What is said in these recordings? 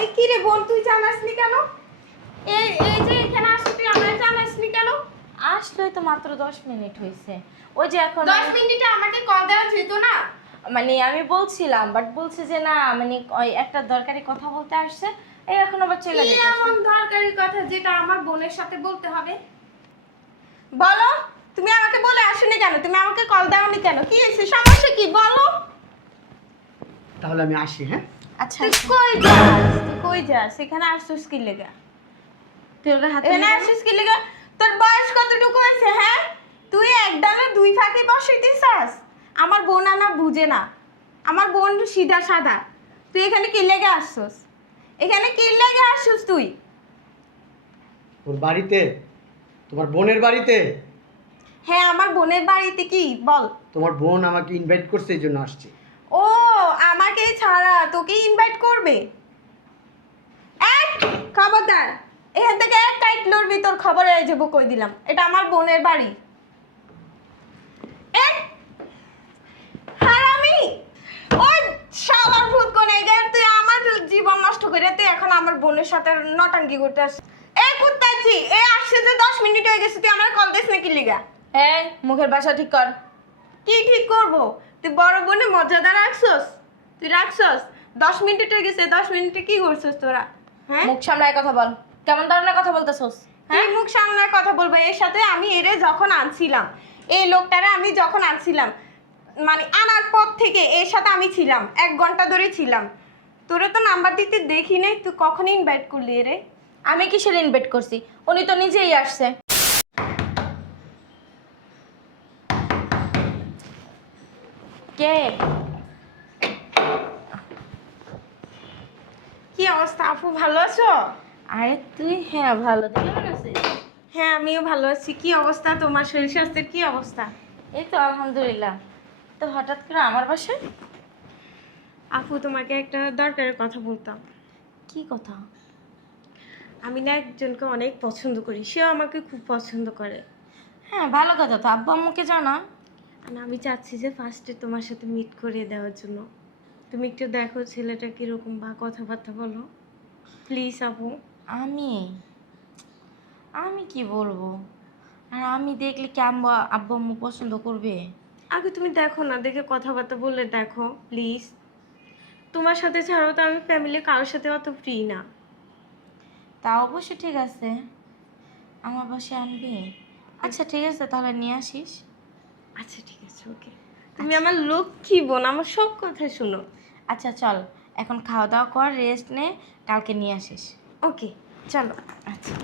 এই কি রে বোন, তুই জানাসনি কেন? এই এই যে এখানে আসি, তুই আমার জানাসনি কেন? আসলেই তো মাত্র 10 মিনিট হয়েছে। ওই যে এখন 10 মিনিটে আমাকে কল দেওয়া যেত না? মানে আমি বলছিলাম, বাট বলছে যে না, মানে ওই একটা দরকারি কথা বলতে আসছে, এই এখন আবার চলে কি যেতে। এমন দরকারি কথা যেটা আমার বোনের সাথে বলতে হবে? বলো, তুমি আমাকে বলে আসোনি কেন? তুমি আমাকে কল দাওনি কেন? কি হয়েছে, সমস্যা কি বলো? তাহলে আমি আসি, হ্যাঁ? আচ্ছা তুই কই যাস? তুই কই যাস? এখানে আসছিস কি লেগা? তুই ওকে হাতে এখানে আসছিস কি লেগা? তোর বয়স কতটুকু হয়েছে, হ্যাঁ? তুই এক ডালে দুই ফাঁকি বসাইতেছাস? আমার বোন না বুঝে না। আমার বোন সিধা সাদা। তুই এখানে কি লেগে আসছস? এখানে কি লেগে আসছস তুই? ওর বাড়িতে, তোমার বোনের বাড়িতে। হ্যাঁ, আমার বোনের বাড়িতে কি বল? তোমার বোন আমাকে ইনভাইট করছে, এই জন্য আসছি। ও, আমাকে ছাড়া তোকে ইনভাইট করবে? এক খবরদার, এখান থেকে এক টাইট লড়বি, তোর খবর হয়ে যাবো, কই দিলাম। এটা আমার বোনের বাড়ি। এক হারামি, ওই শালার ভূত কোনে গেল, তুই আমার জীবন নষ্ট করে তুই এখন আমার বোনের সাথে নটাঙ্গি করতে আসছিস। এই কুত্তাচি, এই আসছে যে 10 মিনিট হয়ে গেছে, তুই আমার কল দিস নাকি লিগা? এই মুখের ভাষা ঠিক কর। কি ঠিক করব? তুই বড় বোনে মর্যাদা রাখছস? তুই রাখছস? 10 মিনিট হয়ে গেছে, 10 মিনিটে কি করছস তোরা? হ্যাঁ, মুখ সামলায় কথা বল। কেমন ধরনের কথা বলতেছস? তুই মুখ সামলায় কথা বলবো? এর সাথে আমি এরে যখন আনছিলাম, এই লোকটারে আমি যখন আনছিলাম, মানে আনার পর থেকে এর সাথে আমি ছিলাম, 1 ঘন্টা ধরে ছিলাম। তোরে তো নাম্বার দিতে দেখি নাই, তুই কখন ইনভাইট করলি এরে? আমি কিসের ইনভাইট করছি? উনি তো নিজেই আসছে। কে? কি অবস্থা আপু, ভালো আছো? আরে তুই? হ্যাঁ ভালো। তুই কেমন আছিস? হ্যাঁ, আমিও ভালো আছি। কি অবস্থা তোমার, শরীর স্বাস্থ্যের কি অবস্থা? এই তো আলহামদুলিল্লাহ। তো হঠাৎ করে আমার বাসায়? আপু, তোমাকে একটা দরকারের কথা বলতাম। কি কথা? আমি না একজনকে অনেক পছন্দ করি, সেও আমাকে খুব পছন্দ করে। হ্যাঁ ভালো কথা তো, আব্বু আম্মুকে জানা। আর আমি চাচ্ছি যে ফার্স্টে তোমার সাথে মিট করিয়ে দেওয়ার জন্য। তুমি একটু দেখো ছেলেটা কীরকম বা কথাবার্তা বলো প্লিজ আপু। আমি আমি কি বলবো? আর আমি দেখলে কি আম্মু আব্বু আম্মু পছন্দ করবে? আগে তুমি দেখো না, দেখে কথাবার্তা বলে দেখো প্লিজ। তোমার সাথে ছাড়াও তো আমি ফ্যামিলি কারোর সাথে অত ফ্রি না। তা অবশ্য ঠিক আছে, আমার বাসায় আনবি? আচ্ছা ঠিক আছে, তাহলে নিয়ে আসিস। আচ্ছা ঠিক আছে, ওকে। তুমি আমার লক্ষ্মী বোন, আমার সব কথা শোনো। আচ্ছা চল, এখন খাওয়া দাওয়া কর, রেস্ট নে, কালকে নিয়ে আসিস। ওকে, চলো। আচ্ছা।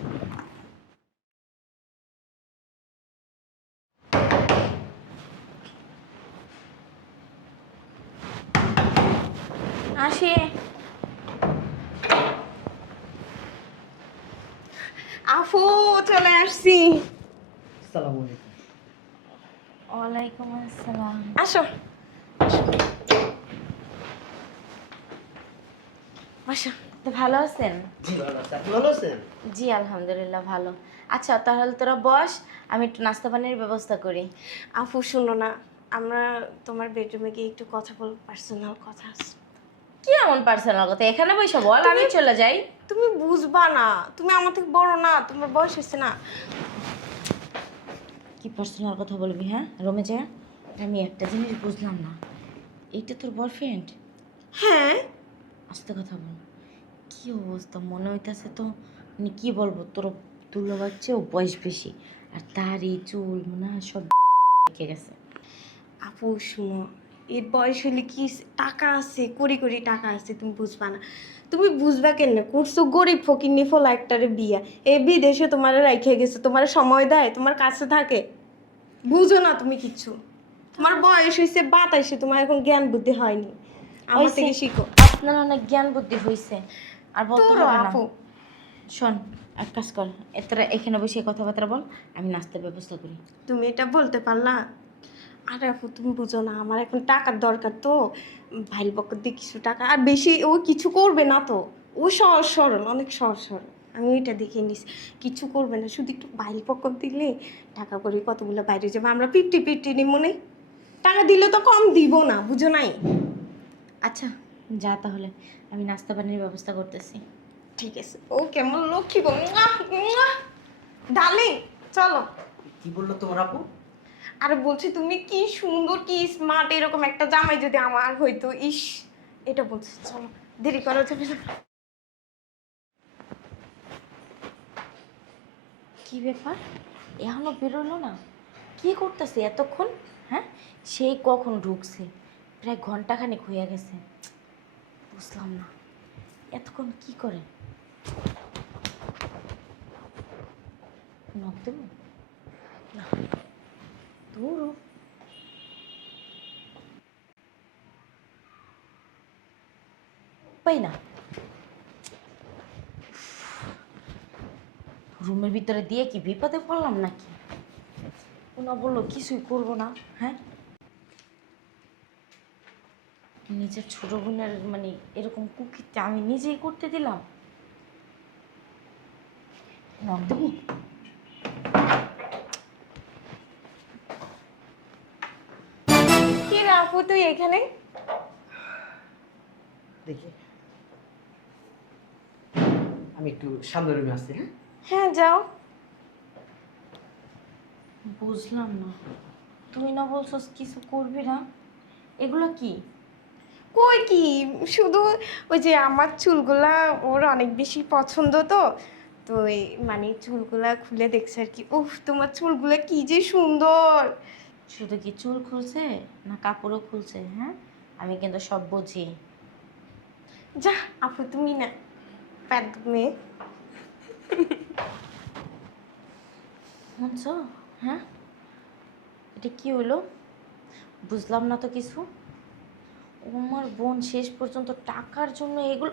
আসি। আফু, চলে আসছি। আসসালামু আলাইকুম। ওয়ালাইকুম আসসালাম। আসো। বসো। তো ভালো আছেন? জি ভালো আছি, আপনি ভালো আছেন? জি আলহামদুলিল্লাহ ভালো। আচ্ছা তাহলে তোরা বস, আমি একটু নাস্তা পানির ব্যবস্থা করি। আফু শোনো না, আমরা তোমার বেডরুমে গিয়ে একটু কথা বলবো, পার্সোনাল কথা আছে। কি এমন পার্সোনাল কথা? এখানে বসে বল, আমি চলে যাই। তুমি বুঝবা না, তুমি আমার থেকে বড় না, তোমার বয়স হয়েছে না। কি পার্সোনাল কথা বলবি? হ্যাঁ রুমে যা। আমি একটা জিনিস বুঝলাম না, এইটা তোর বয়ফ্রেন্ড? হ্যাঁ। আস্তে কথা বল। কি অবস্থা, মনে হইতাছে তো মানে কি বলবো, তোর তুলো বাচ্চেও বয়স বেশি, আর তার এই চুল মনে হয় সব পেকে গেছে। আপু শুনো, এর বয়স হলে কি টাকা আছে, কোটি কোটি টাকা আছে, তুমি বুঝবা না। তুমি বুঝবা কেন? করছো গরিব ফকির নিফলা একটারে বিয়া, এই বিদেশে তোমার রাইখে গেছে, তোমার সময় দেয়, তোমার কাছে থাকে, বুঝো না তুমি কিচ্ছু। তোমার বয়স হয়েছে 22, তোমার এখন জ্ঞান বুদ্ধি হয়নি, আমার থেকে শিখো। আপনার অনেক জ্ঞান বুদ্ধি হয়েছে, আর বলতে তোর হবে না। আপু, শোন, এক কাজ কর, তোরা এখানে বসে কথাবার্তা বল, আমি নাস্তার ব্যবস্থা করি। তুমি এটা বলতে পারলা? আরে আপু, তুমি বুঝো না, আমার এখন টাকার দরকার তো, ভাইয়ের পক্ষ দিয়ে কিছু টাকা, আর বেশি ও কিছু করবে না তো, ও সহজ সরল, অনেক সহজ সরল, আমি ওইটা দেখে নিস, কিছু করবে না, শুধু একটু ভাইয়ের পক্ষ দিলে টাকা করে কতগুলো বাইরে যাবো, আমরা 50-50 নিই মনে, টাকা দিলে তো কম দিব না, বুঝো নাই? আচ্ছা যা তাহলে, আমি নাস্তা পানির ব্যবস্থা করতেছি। ঠিক আছে। ও কেমন লক্ষ্মী গো, ডার্লিং চলো। কি বললো তোমার আপু? আর বলছি তুমি কি সুন্দর কি স্মার্ট, এরকম একটা জামাই যদি আমার হইতো, ইস। এটা বলছি, চলো দেরি করা যাবে না। কি ব্যাপার, এখনো বেরোলো না? কি করতেছে এতক্ষণ? হ্যাঁ, সেই কখন ঢুকছে, প্রায় ঘন্টাখানেক হয়ে গেছে। বুঝলাম না এতক্ষণ কি করে। নক দেবো না, দূর পাই না। রুমের ভিতরে দিয়ে কি বিপদে পড়লাম নাকি? ওনা বললো কিছুই করবো না। হ্যাঁ, নিজের ছোট বোনের মানে এরকম কুকিরটা আমি নিজেই করতে দিলাম। নক দেবো? কি রে আপু তুই এখানে? দেখি, আমি একটু সামনের রুমে আসছি। হ্যাঁ, হ্যাঁ যাও। বুঝলাম না, তুই না বলছস কিছু করবি না? এগুলো কি? কই কি, শুধু ওই যে আমার চুলগুলা ওর অনেক বেশি পছন্দ তো, তো এই মানে চুলগুলা খুলে দেখছে আর কি। উফ, তোমার চুলগুলা কি যে সুন্দর। শুধু কি চুল খুলছে না কাপড়ও খুলছে? হ্যাঁ, আমি কিন্তু সব বুঝি। যা আপু, তুমি না প্যাদ মেয়ে। শুনছো? হ্যাঁ, এটা কি হলো? বুঝলাম না তো কিছু। আমার বোন শেষ পর্যন্ত টাকার জন্য এগুলো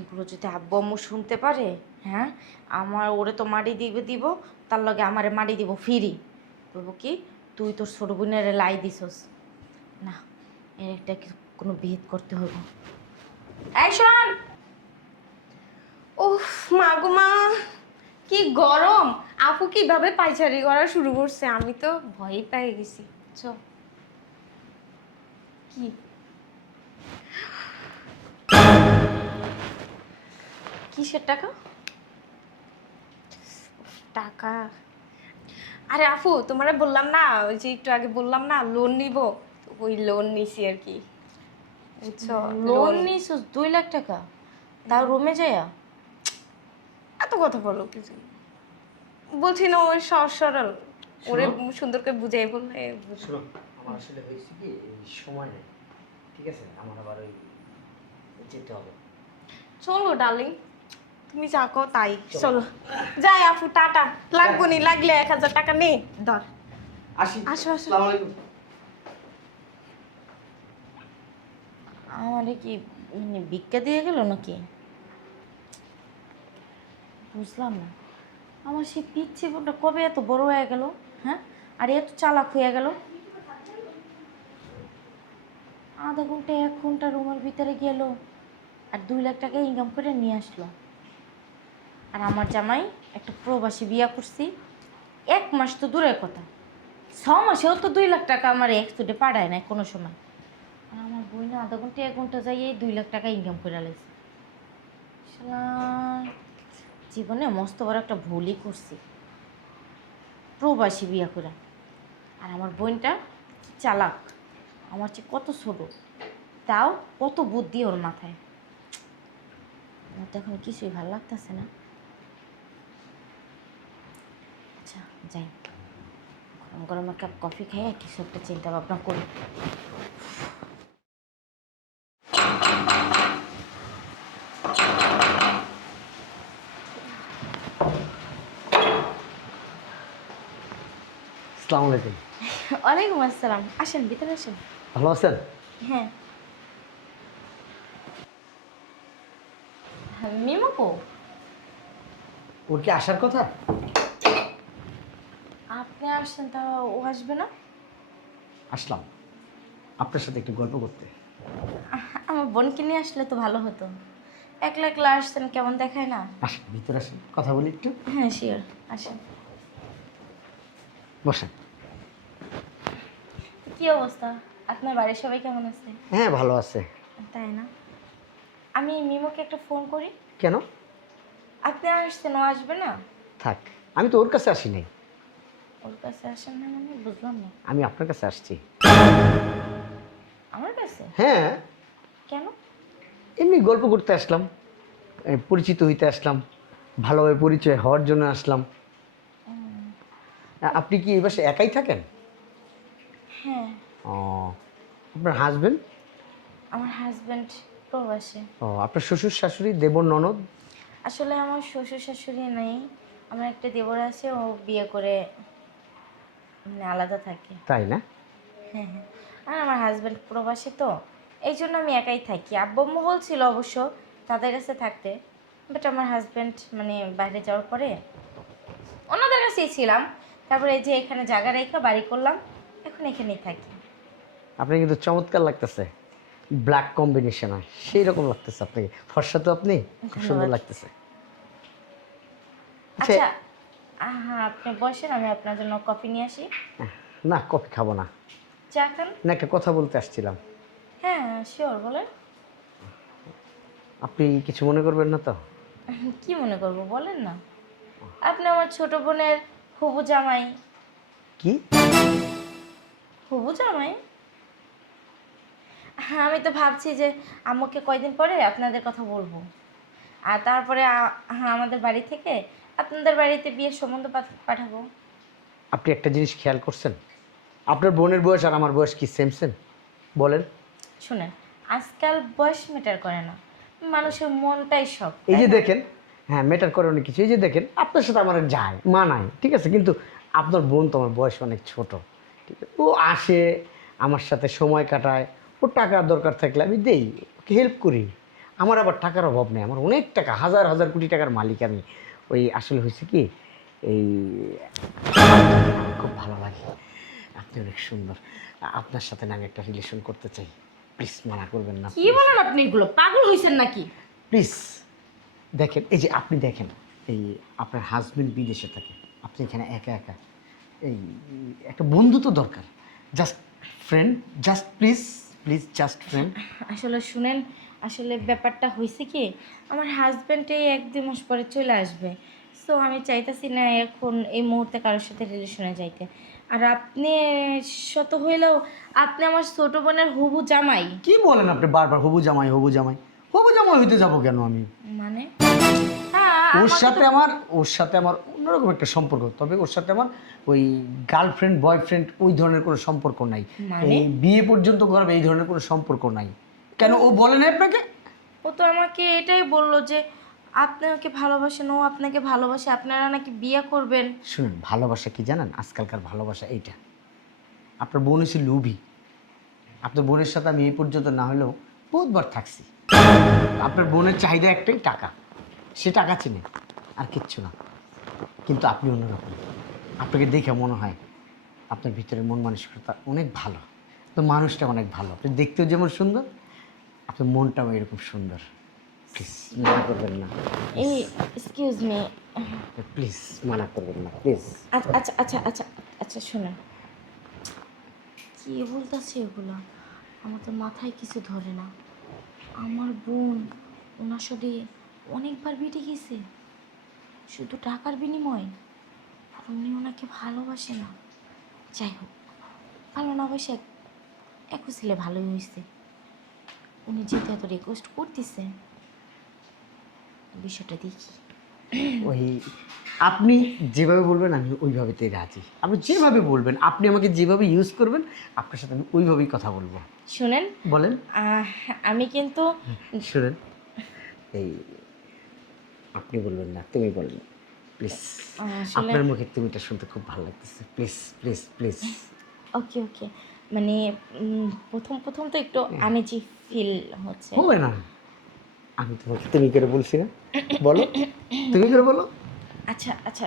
এগুলো যদি আব্বু আম্মু শুনতে পারে, হ্যাঁ, আমার ওরে তো মারি দিবে দিব, তার লগে আমারে মারি দিব ফিরি। বলবো কি, তুই তোর ছোট বোনের লাই দিছস। না, এর একটা কোনো ভেদ করতে হবে। এই শোন! উফ মা গো মা, কি গরম। আপু কিভাবে পায়চারি করা শুরু করছে, আমি তো ভয়ই পেয়ে গেছি। চল। কি কিসের টাকা? টাকা? আরে আপু, তোমারে বললাম না, ওই যে একটু আগে বললাম না লোন নিব, ওই লোন নিছি আর কি, বুঝছো? লোন নিছস 2 লাখ টাকা, তাও রুমে যায়া? এত কথা বলো কিছু, বলছি না ওই সহজ সরল, ওরে শোনো। সুন্দর করে বুঝাই বললে শোনো, আমার আসলে হয়েছে কি, এই সময় নেই। ঠিক আছে, আমার আবার ওই যেতে হবে। চলো ডার্লিং, তুমি যা কও তাই। চলো। চলো যাই আপু, টাটা। লাগবো নি, লাগলে 1000 টাকা নে ধর। আসি। আসো, আসো। আসসালামু আলাইকুম। আমারে কি মানে ভিক্ষা দিয়ে গেল নাকি? বুঝলাম না, আমার সেই পিচ্ছি বোনটা কবে এত বড় হয়ে গেল? হ্যাঁ, আর এত চালাক হয়ে গেল। আধা ঘন্টা 1 ঘন্টা রুমের ভিতরে গেল আর 2 লাখ টাকা ইনকাম করে নিয়ে আসলো। আর আমার জামাই একটা প্রবাসী বিয়া করছি, 1 মাস তো দূরের কথা, 6 মাসেও তো 2 লাখ টাকা আমার একসুটে পাঠায় না কোনো সময়। আর আমার বই না আধা ঘন্টা 1 ঘন্টা যাই এই 2 লাখ টাকা ইনকাম করে লাইছে। শালার জীবনে মস্ত বড় একটা ভুলই করছি, প্রবাসী বিয়া করে। আর আমার বোনটা কি চালাক, আমার চেয়ে কত ছোট, তাও কত বুদ্ধি ওর মাথায়। আমার তো এখন কিছুই ভালো লাগতেছে না। আচ্ছা যাই, গরম গরম এক কাপ কফি খাইয়ে কিছু একটা চিন্তা ভাবনা করি। আসসালামু আলাইকুম। ওয়ালাইকুম আসসালাম, আসেন ভিতরে আসেন। ভালো আছেন? হ্যাঁ, মিমাপু ওর কি আসার কথা? আপনি আসছেন তা ও আসবে না? আসলাম আপনার সাথে একটু গল্প করতে। আমার বোনকে নিয়ে আসলে তো ভালো হতো, একলা একলা আসছেন কেমন দেখায় না? আসেন, ভিতরে আসেন, কথা বলি একটু। হ্যাঁ শিওর, আসেন। বসেন। কি অবস্থা, আপনার বাড়ির সবাই কেমন আছে? হ্যাঁ, ভালো আছে। তাই না? আমি মিমোকে একটা ফোন করি। কেন? আপনি আসছেন, ও আসবে না? থাক, আমি তো ওর কাছে আসি নাই, ওর কাছে আসেন না মানে বুঝলাম না। আমি আপনার কাছে আসছি। আমার কাছে? হ্যাঁ, কেন? এমনি গল্প করতে আসলাম, পরিচিত হইতে আসলাম, ভালোভাবে পরিচয় হওয়ার জন্য আসলাম। আপনি কি এই বাসায় একাই থাকেন? হ্যাঁ, ও, আপনার হাজবেন্ড? আমার হাজব্যান্ড প্রবাসী। ও, আপনার শ্বশুর শাশুড়ি, দেবর ননদ? আসলে আমার শ্বশুর শাশুড়ি নেই। আমার একটা দেবর আছে, ও বিয়ে করে মানে আলাদা থাকে। তাই না? হ্যাঁ হ্যাঁ। আর আমার হাজব্যান্ড প্রবাসী তো, এই জন্য আমি একাই থাকি। আব্বু আম্মু বলছিল অবশ্য তাদের কাছে থাকতে, বাট আমার হাজব্যান্ড মানে বাইরে যাওয়ার পরে ওনাদের কাছেই ছিলাম। তারপরে এই যে এখানে জায়গা রেখে বাড়ি করলাম, এখন এখানেই থাকি। আপনি কিন্তু চমৎকার লাগতেছে, ব্ল্যাক কম্বিনেশন হয় সেই রকম লাগতেছে আপনাকে, ফর্সা তো আপনি, খুব সুন্দর ধন্যবাদ। লাগতেছে। আচ্ছা, আচ্ছা, হ্যাঁ আপনি বসেন, আমি আপনার জন্য কফি নিয়ে আসি। না কফি খাবো না, চা খান? না একটা কথা বলতে আসছিলাম। হ্যাঁ শিওর, বলেন। আপনি কিছু মনে করবেন না তো? কি মনে করবো বলেন না। আপনি আমার ছোট বোনের হবু জামাই। কি? হবু জামাই? হ্যাঁ, আমি তো ভাবছি যে আম্মুকে কয়দিন পরে আপনাদের কথা বলবো। আর তারপরে হ্যাঁ আমাদের বাড়ি থেকে আপনাদের বাড়িতে বিয়ের সম্বন্ধ পাঠাবো। আপনি একটা জিনিস খেয়াল করছেন, আপনার বোনের বয়স আর আমার বয়স কি সেম সেম? বলেন। শুনেন, আজকাল বয়স ম্যাটার করে না, মানুষের মনটাই সব, এই তাই যে না? দেখেন, হ্যাঁ ম্যাটার করে অনেক কিছু, এই যে দেখেন আপনার সাথে আমার যায় মানায়, ঠিক আছে, কিন্তু আপনার বোন তো আমার বয়স অনেক ছোট, ঠিক আছে, ও আসে আমার সাথে সময় কাটায়, ওর টাকার দরকার থাকলে আমি দেই, ওকে হেল্প করি। আমার আবার টাকার অভাব নেই, আমার অনেক টাকা, হাজার হাজার কোটি টাকার মালিক আমি। ওই আসলে হয়েছে কি, এই খুব ভালো লাগে, আপনি অনেক সুন্দর, আপনার সাথে না আমি একটা রিলেশন করতে চাই, প্লিজ মানা করবেন না। কি বলেন আপনি, এগুলো পাগল হয়েছেন নাকি? প্লিজ দেখেন, এই যে আপনি দেখেন, এই আপনার হাজবেন্ড বিদেশে থাকে, আপনি এখানে একা একা, এই একটা বন্ধু তো দরকার, just friend, just please, please just friend. আসলে শুনেন, আসলে ব্যাপারটা হয়েছে কি, আমার হাজব্যান্ড এই 1-2 মাস পরে চলে আসবে। সো আমি চাইতেছি না এখন এই মুহূর্তে কারোর সাথে রিলেশনে যাইতে। আর আপনি শত হইলেও আপনি আমার ছোট বোনের হবু জামাই। কি বলেন আপনি বারবার, হবু জামাই হবু জামাই, হবু জামাই হইতে যাবো কেন আমি? মানে হ্যাঁ ওর আমাকে সাথে তো- আমার, ওর সাথে আমার অন্যরকম একটা সম্পর্ক, তবে ওর সাথে আমার ওই গার্লফ্রেন্ড বয়ফ্রেন্ড ওই ধরনের কোনো সম্পর্ক নাই, মানে? এই বিয়ে পর্যন্ত করবে এই ধরনের কোনো সম্পর্ক নাই। কেন, ও বলে না আপনাকে? ও তো আমাকে এটাই বললো যে আপনাকে ভালোবাসেন, ও আপনাকে ভালোবাসে, আপনারা নাকি বিয়ে করবেন। শুনুন, ভালোবাসা কি জানেন, আজকালকার ভালোবাসা এইটা, আপনার বোন হচ্ছে লুভি, আপনার বোনের সাথে আমি এই পর্যন্ত না হলেও বহুতবার থাকছি, আপনার বোনের চাহিদা একটাই, টাকা, সে টাকা চিনে আর কিচ্ছু না, কিন্তু আপনি অন্যরকম, আপনাকে দেখে মনে হয় আপনার ভিতরে মন মানসিকতা অনেক ভালো, তো মানুষটা অনেক ভালো, আপনি দেখতেও যেমন সুন্দর, আপনার মনটাও এরকম সুন্দর, প্লিজ মানা করবেন না, এই এক্সকিউজ মি। প্লিজ মানা করবেন না প্লিজ। আচ্ছা আচ্ছা আচ্ছা আচ্ছা আচ্ছা শুনুন, কি বলতেছে এগুলো, আমার তো মাথায় কিছু ধরে না। আমার বোন ওনার সাথে অনেকবার বেটে গেছে, শুধু টাকার বিনিময়ে, আর উনি ওনাকে ভালোবাসে না। যাই হোক, ভালো না বাসে একই ছেলে ভালোই হয়েছে। উনি যেহেতু এত রিকোয়েস্ট করতেছে, বিষয়টা দেখি। ওই আপনি যেভাবে বলবেন আমি ওইভাবেতেই রাজি, আপনি যেভাবে বলবেন, আপনি আমাকে যেভাবে ইউজ করবেন আপনার সাথে আমি ওইভাবেই কথা বলবো। শুনেন, বলেন। আহ, আমি কিন্তু শুনেন, এই আপনি বলবেন না, তুমি বলবেন প্লিজ, আসলে আপনার মুখে তুমিটা শুনতে খুব ভালো লাগতেছে, প্লিজ প্লিজ প্লিজ। ওকে ওকে, মানে প্রথম প্রথম তো একটু আনইজি ফিল হচ্ছে। হবে না, আমি তোমাকে তুমি করে বলছি না, বলো, তুমি করে বলো। আচ্ছা আচ্ছা,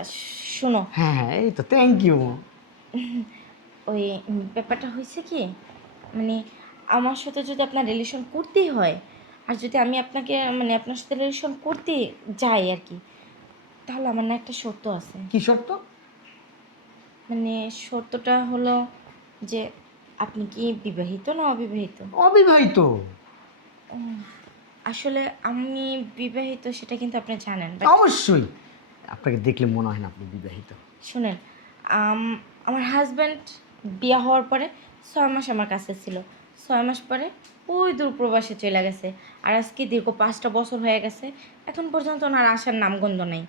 শোনো, হ্যাঁ হ্যাঁ, এই তো থ্যাংক ইউ। ওই ব্যাপারটা হয়েছে কি, মানে আমার সাথে যদি আপনার রিলেশন করতেই হয়, আর যদি আমি আপনাকে মানে আপনার সাথে রিলেশন করতে যাই আর কি, তাহলে আমার না একটা শর্ত আছে। কি শর্ত? মানে শর্তটা হলো যে আপনি কি বিবাহিত না অবিবাহিত? অবিবাহিত। আসলে আমি বিবাহিত সেটা কিন্তু আপনি জানেন, বাট অবশ্যই আপনাকে দেখলে মনে হয় না আপনি বিবাহিত। শুনেন, আমার হাজব্যান্ড বিয়ে হওয়ার পরে 6 মাস আমার কাছে ছিল। 6 মাস পরে ওই দূর প্রবাসে চলে গেছে। আর আজকে দীর্ঘ 5টা বছর হয়ে গেছে, এখন পর্যন্ত ওনার আসার নামগন্ধ নেই।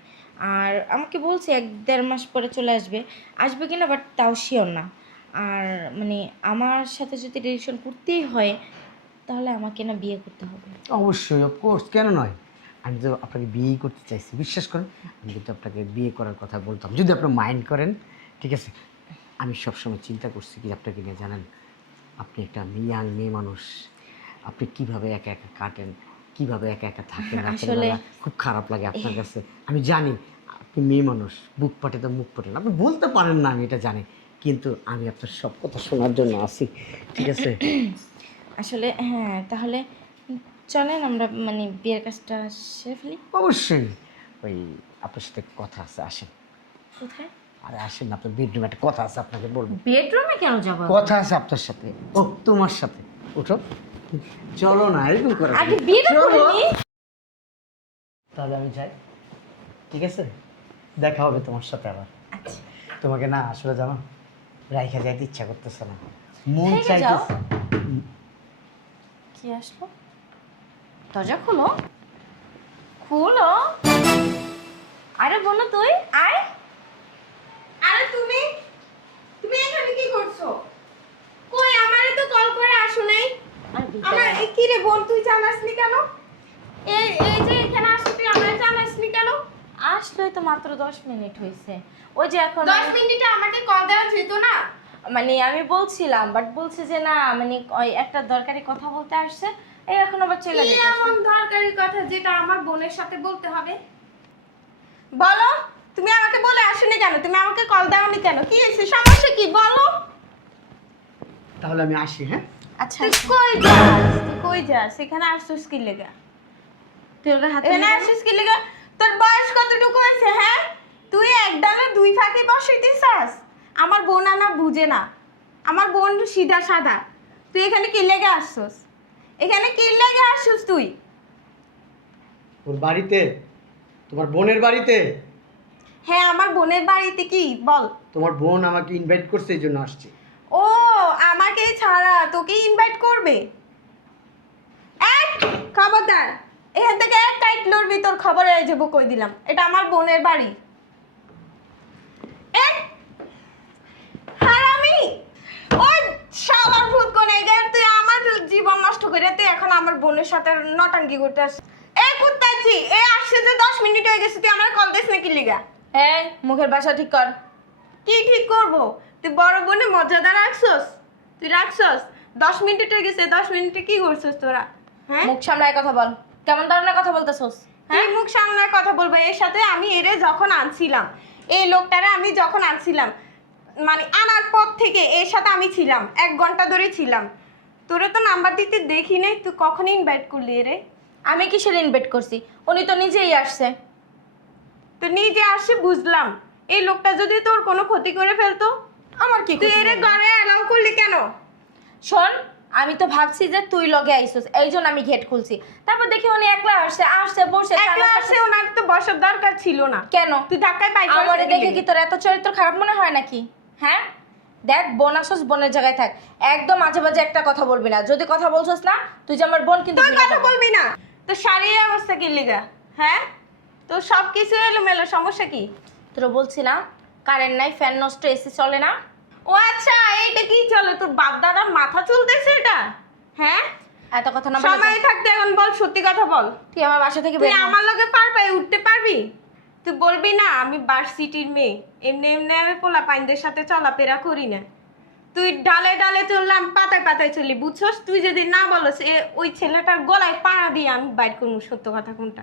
আর আমাকে বলছে 1-1.5 মাস পরে চলে আসবে, আসবে কিনা বাট তাও শিওর না। আর মানে আমার সাথে যদি রিলেশন করতেই হয় তাহলে আমাকে না বিয়ে করতে হবে। অবশ্যই, অফকোর্স, কেন নয়। আমি তো আপনাকে বিয়েই করতে চাইছি, বিশ্বাস করেন। আমি কিন্তু আপনাকে বিয়ে করার কথা বলতাম যদি আপনি মাইন্ড করেন। ঠিক আছে, আমি সবসময় চিন্তা করছি কি আপনাকে নিয়ে, জানেন, আপনি একটা ইয়াং মেয়ে মানুষ, আপনি কিভাবে একা একা কাটেন, কিভাবে একা একা থাকেন আসলে রাত্রেবেলা, খুব খারাপ লাগে আপনার কাছে। আমি জানি আপনি মেয়ে মানুষ, বুক পাটে তো মুখ পাটেন, আপনি বলতে পারেন না, আমি এটা জানি, কিন্তু আমি আপনার সব কথা শোনার জন্য আছি। ঠিক আছে? আসলে হ্যাঁ, তাহলে চলেন আমরা মানে বিয়ের কাজটা সেরে ফেলি। অবশ্যই। ওই আপনার সাথে কথা আছে, আসেন। কোথায়? আরে আসেন না, আপনার বেডরুমে একটা কথা আছে, আপনাকে বলবো। বেডরুমে কেন যাবো? কথা আছে আপনার সাথে। ও, তোমার সাথে। উঠো, চলো না, এরকম করে আগে বিয়েটা চলো। করে নি। তাহলে আমি যাই, ঠিক আছে? দেখা হবে তোমার সাথে আবার। আচ্ছা, তোমাকে না আসলে জানো, রাইখা যাইতে ইচ্ছা করতেছে না, মন থেকে যাও। চাইতেছে। কি আসলো? দরজা খোলো, খোলো। আরে বোনো তুই আয়। আরে তুমি তুমি এখানে কি করছো? কই আমারে তো কল করে আসো নাই। আর আমার এই কি রে বোন, তুই জানাসনি কেন? এই এই যে এখানে আসি তুই আমারে জানাসনি কেন? আসলে তো মাত্র 10 মিনিট হয়েছে। ওই যে এখন 10 মিনিটে আমাকে কল দেওয়া যেত না? মানে আমি বলছিলাম, বাট বলছে যে না মানে ওই একটা দরকারি কথা বলতে আসছে, এই এখন আবার চলে কি যেতে। এমন দরকারি কথা যেটা আমার বোনের সাথে বলতে হবে? বলো, তুমি আমাকে বলে আসোনি কেন? তুমি আমাকে কল দাওনি কেন? কি হয়েছে, সমস্যা কি বলো? তাহলে আমি আসি, হ্যাঁ? আচ্ছা, তুই কই যাস? তুই কই যাস? এখানে আসছিস কি লেগা? তুই ওর হাতে এখানে আসছিস কি লেগা? তোর বয়স কতটুকু হয়েছে, হ্যাঁ? তুই এক ডালে দুই ফাঁকি বসাইতেছাস? আমার বোন না বুঝে না, আমার বোন সিধা সাদা। তুই এখানে কি লেগে আসছস? এখানে কি লেগে আসছস তুই? ওর বাড়িতে, তোমার বোনের বাড়িতে। হ্যাঁ, আমার বোনের বাড়িতে কি বল? তোমার বোন আমাকে ইনভাইট করছে, এই জন্য আসছি। ও, আমাকে ছাড়া তোকে ইনভাইট করবে? এক খবরদার, এখান থেকে এক কাইট লড়বি, তোর খবর হয়ে যাবো, কই দিলাম। এটা আমার বোনের বাড়ি। এক হারামি, ওই শালার ভূত কোনে গেল, তুই আমার জীবন নষ্ট করে তুই এখন আমার বোনের সাথে নটাঙ্কি করতে আসছিস। এই কুত্তাচি, এ আসছে যে 10 মিনিট হয়ে গেছে, তুই আমার কল দিস নাকি লিগা? এই মুখের ভাষা ঠিক কর। কি ঠিক করবো? তুই বড় বোনে মর্যাদা রাখছস? তুই রাখছস? 10 মিনিট হয়ে গেছে, 10 মিনিটে কি করছস তোরা? হ্যাঁ, মুখ সামলায় কথা বল। কেমন ধরনের কথা বলতেছস? তুই মুখ সামনে কথা বলবো। এর সাথে আমি এরে যখন আনছিলাম, এই লোকটারে আমি যখন আনছিলাম, মানে আনার পর থেকে এর সাথে আমি ছিলাম, 1 ঘন্টা ধরে ছিলাম। তোরে তো নাম্বার দিতে দেখি নাই, তুই কখন ইনভাইট করলি এরে? আমি কিসের ইনভাইট করছি? উনি তো নিজেই আসছে। তো নিজে আসে বুঝলাম, এই লোকটা যদি তোর কোনো ক্ষতি করে ফেলতো? আমার কি তুই ক্ষতি এরে হলো? ঘরে অ্যালাউ করলি কেন? শোন, আমি তো ভাবছি যে তুই লগে আইসস, এই জন্য আমি গেট খুলছি। তারপর দেখি উনি একলা আসছে, আসছে বসে চা একলা নাস্তা আসে, ওনার তো বসার দরকার ছিল না। কেন? তুই ধাক্কায় পাই আমার দেখে কি তোর এত চরিত্র খারাপ মনে হয় নাকি? হ্যাঁ, দেখ, বোন আসস, বোনের জায়গায় থাক। একদম মাঝে মাঝে একটা কথা বলবি না। যদি কথা বলছস না, তুই যে আমার বোন কিন্তু তুই ভুলে কথা যাবি। বলবি না? তো শাড়ির অবস্থা কি লিগা? হ্যাঁ, তো সব কিছু এলোমেলো, সমস্যা কি? তোর বলছি না, কারেন্ট নাই, ফ্যান নষ্ট, এসি চলে না। ও আচ্ছা, এইটা কি চলে? তোর বাপ দাদার মাথা চলতেছে এটা? হ্যাঁ, এত কথা না বলে সময় যা। থাকতে এখন বল, সত্যি কথা বল। তুই আমার বাসা থেকে তুই বের হ। আমার লগে পারবি, উঠতে পারবি? তুই বলবি না আমি ভার্সিটির মেয়ে, এমনি এমনি আমি পোলা পাইনদের সাথে চলাফেরা করি না। তুই ডালে ডালে চললাম, পাতায় পাতায় চলি, বুঝছস? তুই যদি না বলস, ওই ছেলেটার গলায় পাড়া দিয়ে আমি বাইর করবো সত্য কথা কোনটা।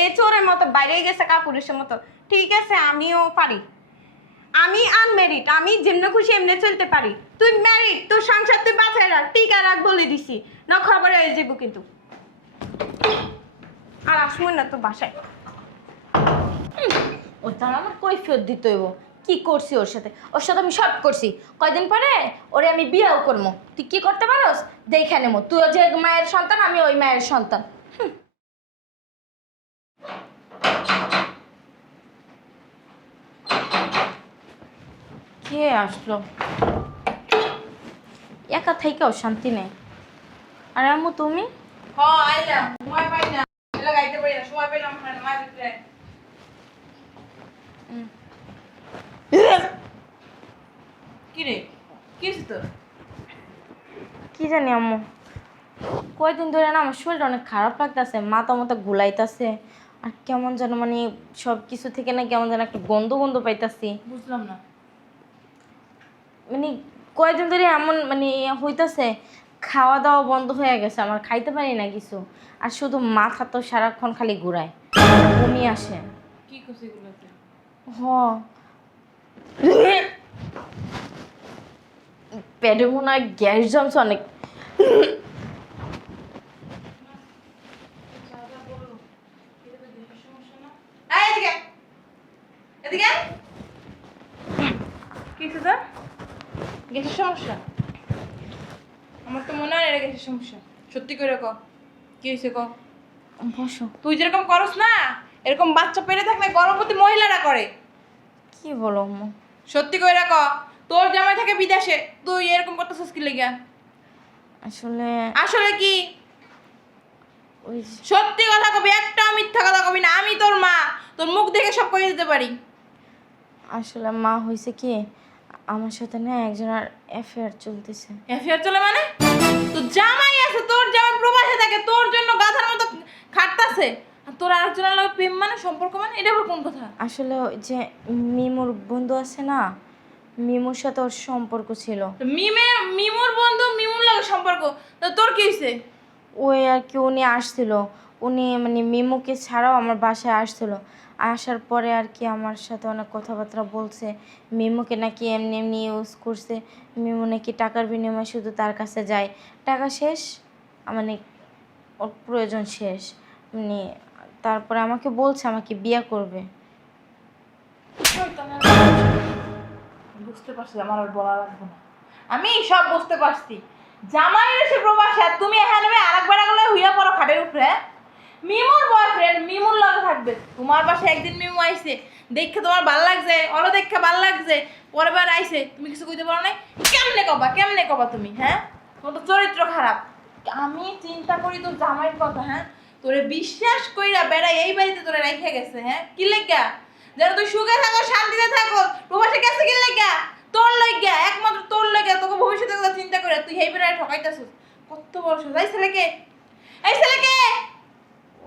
এ চোরের মতো বাইরে গেছে, কাপুরুষের মতো। ঠিক আছে, আমিও পারি। আমি আনমেরিড, আমি যেমনি খুশি এমনি চলতে পারি। তুই ম্যারিড, তোর সংসার তুই বাঁচায় রাখ, টিকা রাখ, বলে দিছি না, খবর হয়ে যাবো কিন্তু। আর আসবো না তোর বাসায়। ও তার আমার কৈফিয়ত দিতে হইব। কি করছি ওর সাথে? ওর সাথে আমি সব করছি। কয়দিন পরে ওরে আমি বিয়েও করবো। তুই কি করতে পারোস দেখে নেবো। তুই যে মায়ের সন্তান, আমি ওই মায়ের সন্তান। খেয়ে আসলো, একা থেকেও শান্তি নেই। আর আম্মু তুমি? আইলাম, সময় পাই না, এলা গাইতে পারি না, সময় পাইলাম না, মায়ের ভিতরে। কি রে, কি হয়েছে তোর? কি জানি আম্মু, কয়দিন ধরে না আমার শরীরটা অনেক খারাপ লাগতেছে, মাথা মাথা ঘুলাইতেছে, আর কেমন যেন মানে সব কিছু থেকে না কেমন যেন একটা গন্ধ গন্ধ পাইতাছি। বুঝলাম না। মানে কয়দিন ধরে এমন মানে হইতাছে, খাওয়া দাওয়া বন্ধ হয়ে গেছে, আমার খাইতে পারি না কিছু, আর শুধু মাথা তো সারাক্ষণ খালি ঘুরায়, বমি আসে। কি করছে এগুলোতে? হ, পেটে মনে হয় গ্যাস জমছে অনেক। এই এদিকে, এদিকে। কি হয়েছে তোর? গ্যাসের সমস্যা? আমার তো মনে হয় এটা গ্যাসের সমস্যা। সত্যি করে ক, কি হয়েছে ক। বসো। তুই যেরকম করস না, এরকম বাচ্চা পেটে থাকলে গর্ভবতী মহিলারা করে। কি বলো আম্মু? সত্যি কইরা ক, তোর জামাই থাকে বিদেশে, তুই এরকম করতেছিস কি লাগিয়া? আসলে আসলে কি? ওই সত্যি কথা কবি, একটা মিথ্যা কথা কবি না। আমি তোর মা, তোর মুখ দেখে সব কই দিতে পারি। আসলে মা হয়েছে কি, আমার সাথে না একজনের অ্যাফেয়ার চলতেছে। অ্যাফেয়ার চলে মানে? তোর জামাই আছে, তোর জামাই প্রবাসে থাকে, তোর জন্য গাধার মতো খাটতাছে, আর তোর আরেকজনের লগে প্রেম মানে, সম্পর্ক মানে, এটা আবার কোন কথা? আসলে ওই যে মিমুর বন্ধু আছে না, মিমুর সাথে ওর সম্পর্ক ছিল। তো মিমুর বন্ধু, মিমুর লগে সম্পর্ক, তো তোর কি হইছে? ওই আর কি উনি আসছিল, উনি মানে মিমুকে ছাড়াও আমার বাসায় আসছিল, আসার পরে আর কি আমার সাথে অনেক কথাবার্তা বলছে, মিমুকে নাকি এমনি এমনি ইউজ করছে, মিমু নাকি টাকার বিনিময়ে শুধু তার কাছে যায়, টাকা শেষ মানে ওর প্রয়োজন শেষ, মানে তারপরে আমাকে বলছে আমাকে বিয়ে করবে। বুঝতে পারছি, আমার আর বলা লাগবে না, আমি সব বুঝতে পারছি। জামাই এসে প্রবাসে, আর তুমি এখানে আরেকবার গেলে হইয়া পড়ো খাটের উপরে। মিমুর বয়ফ্রেন্ড মিমুর লগে থাকবে। তোমার বাসায় একদিন মিমু আইছে, দেখে তোমার ভাল লাগছে, ওরও দেখে ভাল লাগছে, পরের বার আইছে, তুমি কিছু কইতে পারো নাই। কেমনে কবা তুমি? হ্যাঁ, তোমার তো চরিত্র খারাপ। আমি চিন্তা করি তোর জামাইয়ের কথা। হ্যাঁ, তোরে বিশ্বাস কইরা বেড়াই এই বাড়িতে তোরে রেখে গেছে। হ্যাঁ, কি লেগা? যেন তুই সুখে থাকো, শান্তিতে থাকো। প্রবাসে গেছে কি লেগা? তোর লইগা, একমাত্র তোর লইগা, তোকে ভবিষ্যতের কথা চিন্তা করে তুই এই বেড়ায় ঠকাইতাছিস। কত বড় সোজা। এই ছেলেকে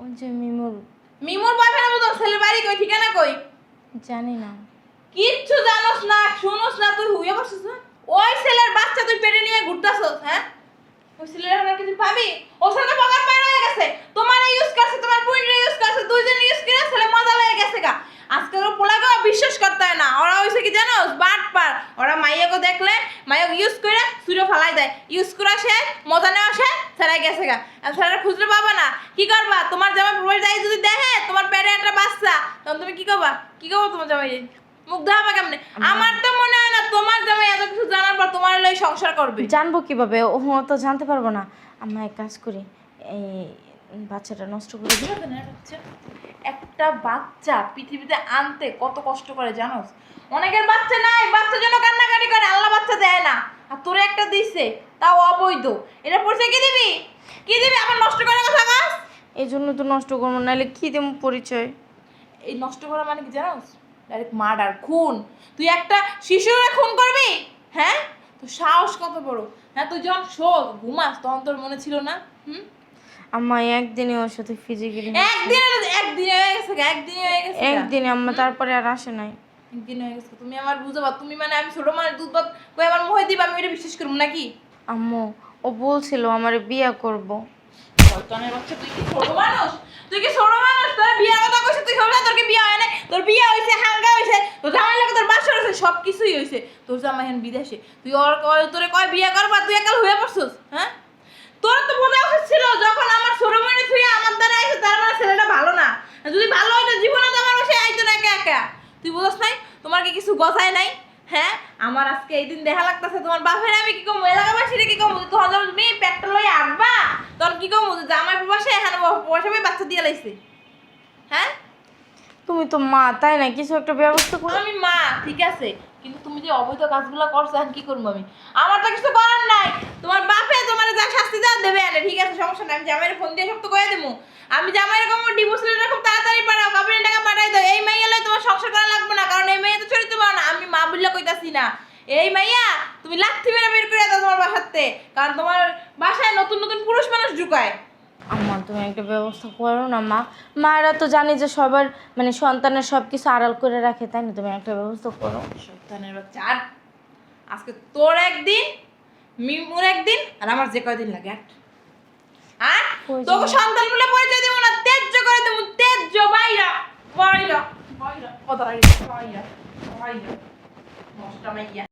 ওই যে মিমুর, মিমুর বয়ফ্রেন্ড মতো ছেলের বাড়ি কই, ঠিকানা কই? জানি না। কিচ্ছু জানোস না, শুনোস না, তুই হুইয়া বসছিস না? ওই ছেলের বাচ্চা তুই পেটে নিয়ে ঘুরতাছস। হ্যাঁ, ওই ছেলের এখন আর কিছু পাবি? ওর সাথে পকার পার হয়ে গেছে, তোমার ইউজ করছে, তোমার পুইন্টার ইউজ করছে, দুইজন ইউজ করে ছেলে মজা লেগে গেছে গা। আজকাল পোলাকে বিশ্বাস করতে হয় না। ওরা হইছে কি জানোস, বাটপার। ওরা মাইয়াকে দেখলে মাইয়াকে ইউজ করে ছুঁড়ে ফালাই দেয়, ইউজ করা শেষ, মজা নেওয়া শেষ, ছেড়াই গেছে গা। আর ছেলেটা খুঁজলে পাবা না। কি করবা? তোমার জামাই প্রবাস যাই যদি দেখে তোমার পেটে একটা বাচ্চা, তখন তুমি কি করবা? তোমার জামাই মুখ দেখাবা কেমনে? আমার তো মনে হয় না তোমার জামাই এত কিছু জানার পর তোমার লই সংসার করবে। জানবো কিভাবে? ও তো জানতে পারবো না। আমরা এক কাজ করি, এই বাচ্চাটা নষ্ট করে দিই। একটা বাচ্চা পৃথিবীতে আনতে কত কষ্ট করে জানোস? অনেকের বাচ্চা নাই, বাচ্চার জন্য কান্নাকাটি করে, আল্লাহ বাচ্চা দেয় না। আর তোরে একটা দিছে, তাও অবৈধ। এটা পরিচয় কি দিবি? আবার নষ্ট করার কথা কাজ? এই জন্য তো নষ্ট করবো, নাহলে কি দেবো পরিচয়? এই নষ্ট করা মানে কি জানোস? ডাইরেক্ট মার্ডার, খুন। তুই একটা শিশুরে খুন করবি? হ্যাঁ, তোর সাহস কত বড়? হ্যাঁ, তুই যখন ঘুমাস তখন তোর মনে ছিল না? আম্মা একদিনে ওর সাথে ফিজিক্যালি, একদিনে হয়ে গেছে। একদিনে আম্মা, তারপরে আর আসে নাই। একদিন হয়ে গেছে। তুমি আমার বুঝাবা, তুমি মানে আমি ছোট মানে দুধ ভাত কই আমার মুখে দিবা, আমি এটা বিশ্বাস করবো নাকি? আম্মু ও বলছিল আমার বিয়ে করব। শয়তানের বাচ্চা, তুই কি ছোট মানুষ? তোর বিয়ের কথা কইছিস, তুই হলো তোর কি বিয়ে হয় না? তোর বিয়ে হইছে, হাঙ্গা হইছে, তোর জামাই লাগে তোর বাসর হইছে, সব কিছুই হইছে। তোর জামাই এখন বিদেশে, তুই তোরে কয় বিয়ে করবা, তুই একাল হয়ে পড়ছিস। হ্যাঁ, তোর তো বোঝা উচিত ছিল যখন আমার ছোট বোনের তুই আমার দ্বারা আইছে, তার মানে ছেলেটা ভালো না। যদি ভালো হতো জীবনে তো আমার বসে আইতো না একা একা। তুই বুঝছ নাই? তোমার কি কিছু গছায় নাই? হ্যাঁ, আমার আজকে এই দিন দেখা লাগতেছে, তোমার বাপের আমি কি কম, এলাকাবাসীরে কি কম, তখন যখন তুমি পেটটা লই আটবা তখন কি কম যে আমার প্রবাসে এখানে প্রবাসে বাচ্চা দিয়ে লাইছে। হ্যাঁ, তুমি তো মা, তাই না? কিছু একটা ব্যবস্থা করো। আমি মা ঠিক আছে, কিন্তু তুমি যে অবৈধ কাজগুলো করছো এখন কি করবো আমি? আমার তো কিছু করার নাই। তোমার বাপে তোমার যা শাস্তি দেওয়া দেবে আনে, ঠিক আছে, সমস্যা নাই। আমি জামাইয়ের ফোন দিয়ে সব তো কয়ে দেবো। আমি জামাইয়ের কোনো ডিভোর্স লেটার খুব তাড়াতাড়ি পাঠাও, কাবিনের টাকা পাঠাই দাও। এই মাইয়া লয় তোমার সংসার করা লাগবে না, কারণ এই মাইয়া তো চরিত্র পাও না। আমি মা বললে কইতাছি না। এই মাইয়া তুমি লাথি মেরে বের করে দাও তোমার বাসাতে, কারণ তোমার বাসায় নতুন নতুন পুরুষ মানুষ ঢুকায়। আম্মা তুমি একটা ব্যবস্থা করো না মা। মায়েরা তো জানে যে সবার মানে সন্তানের সব কিছু আড়াল করে রাখে, তাই না? তুমি একটা ব্যবস্থা করো। সন্তানের বাচ্চা। আর আজকে তোর একদিন, মিমুর একদিন, আর আমার যে কয়দিন লাগে আর কই তোকে যাবো? সন্তান বলে পরিচয় দেবো না, তেজ্য করে দেবো, তেজ্য। বাইরা বাইরা বাইরা, কথা বাইরা বাইরা বাইরা, নষ্ট মাইয়া।